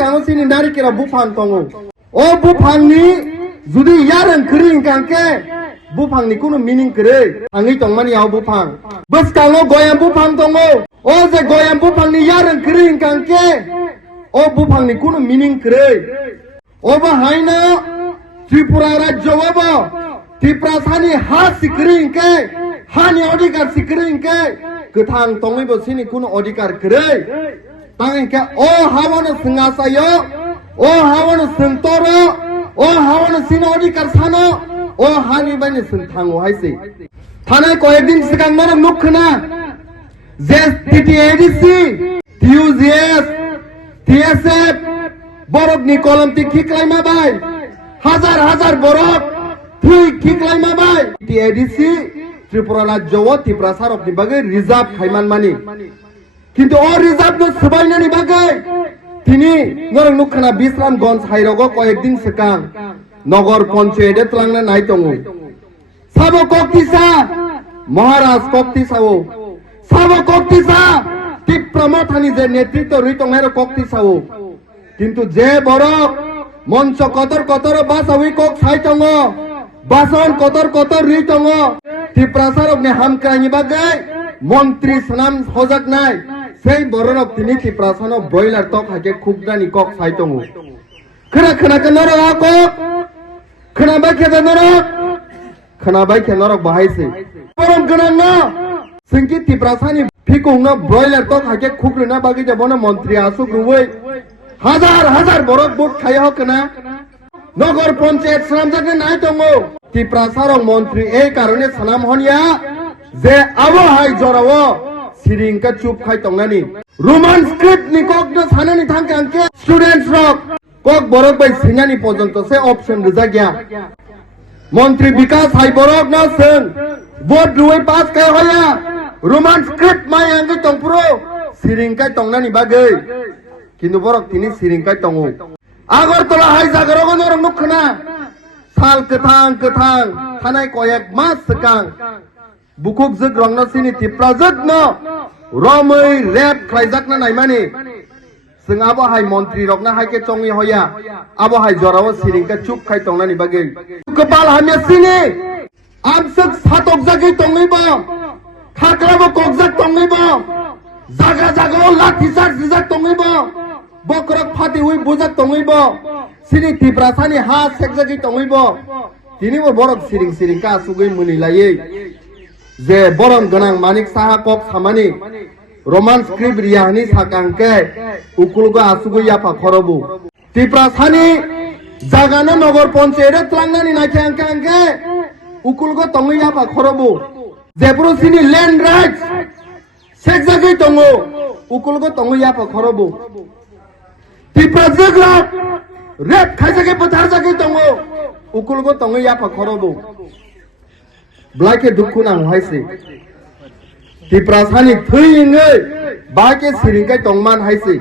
bwskango sini narikela buphang tongo o buphangni judi yareng khring kangke buphangni kuno meaning krei hangi tongmani yaw buphang bwskango goyam buphang tongo o je goyam buphangni yareng khring kangke o buphangni kuno meaning krei oba haina Tripura rajyawo Tripura sani ha sikring ke hani odikar sikring ke gothang tongaibo sini kuno odikar krei tangke o hawono singasayo o hawono sintoro o hawono sini odikar sano o hani bani sintango haisi thanai koyekdin sikang mano nukhna je TTADC TUGS TSF borokni kolomti khiklaima bai হাজার বরফ তুই খিকলাইমা by TTADC Tripura রাজ্য ত্রিপুরা সারকনি বাগে reserve খাইমান মানি কিন্তু ও reserve no সবাইনানি বাগে তিনি নরং নুখানা বিশ্রামগঞ্জ হাইরগ কয়েকদিন সিগাং নগর পঞ্চায়েতে ত্লাংনা নাই দङो সাবো কক্তিসা মহারাজ কক্তিসাও সাবো কক্তিসা ত্রিপুরা মথানি যে নেতৃত্ব রইতংহের কক্তিসাও কিন্তু যে বরফ মঞ্চ কতর বাসাউই কক সাইতঙ্গ বাসন কতর রিতঙ্গ ত্রিপুরা সারকনি হামক্রাইনি বাগে মন্ত্রী সানাম হজাক নাই সেই বররক তিনি ত্রিপুরা সানো ব্রয়লার tok হাকে খুগদানি কক সাইতঙ্গ খনা নরক কক খনাবাই খেদা নরক খনাবাই খে নরক বাহাইছে পরম গণন না সিংকি ত্রিপুরা সানি ফিকুং না ব্রয়লার tok হাকে খুগরনা বাগে যাবনা মন্ত্রী আসুক রুই হাজার বরফ বুট খাইয়া হোক না নগর পঞ্চায়েত সালামজাকে নাই দङो ত্রিপুরা সারক মন্ত্রী এই কারণে সালাম হনিয়া যে আবহাই জরাও সিরিংকা চুপ খাই তংনানি রোমান স্ক্রিপ্ট নি কক না সানানি থাঙ্কে আঙ্কে স্টুডেন্টস রক কক বরফ বাই সিনানি পর্যন্ত সে অপশন রিজা গিয়া মন্ত্রী বিকাশ হাই বরফ না সং ভোট রুই পাস খাই হয়া রোমান স্ক্রিপ্ট মাই আঙ্কে তংপুরো সিরিংকাই তংনানি বাগৈ কিন্তু বরক তিনি সিরিংকাই দङो আগরতলা হাই জাগরগ নরং নুখনা সাল কোথাং থানাই কয়েক মাস সিগাং বুকুক জগ রংনা সিনি ত্রিপুরা জগন রमै রেপ খাইজাকনা নাইমানি जों आबहाय मन्त्री रकना हायके चंगि होया आबहाय जराव सिरिंका चुप खाय तंगनानि बागै कपाल हामिया सिनि आमसक सातक जागै तंगैबो खाग्राबो ककजाक तंगैबो जागा लाठी चार्ज दिजाक तंगैबो बकरक फाति उइ बुजाक तंगैबो सिनि त्रिपुरा सानि हा सेकजागै तंगैबो दिनिबो बरक सिरिंका सुगै मुनिलायै जे बरम गनां मानिक साहा कप सामानि रोमान स्क्रिप्ट रियानि साकांके उकुलगा आसुगै याफा खरबो त्रिपुरा सानि जागानो नगर पञ्चायत त्रांनानि नायखांके उकुलगा तंगै याफा खरबो जेब्रो सिनि लैंड राइट्स सेकजागै दङो उकुलगा तंगै याफा खरबो ত্রিপুরা जगला रेप खाइजागै पथार जागै दङो उकुलगा तंगै याफा खरबो ब्लाइके दुखु नां हायसे ত্রিপুরা सानि थैङै बाके सिरिंकाय दंमान हायसे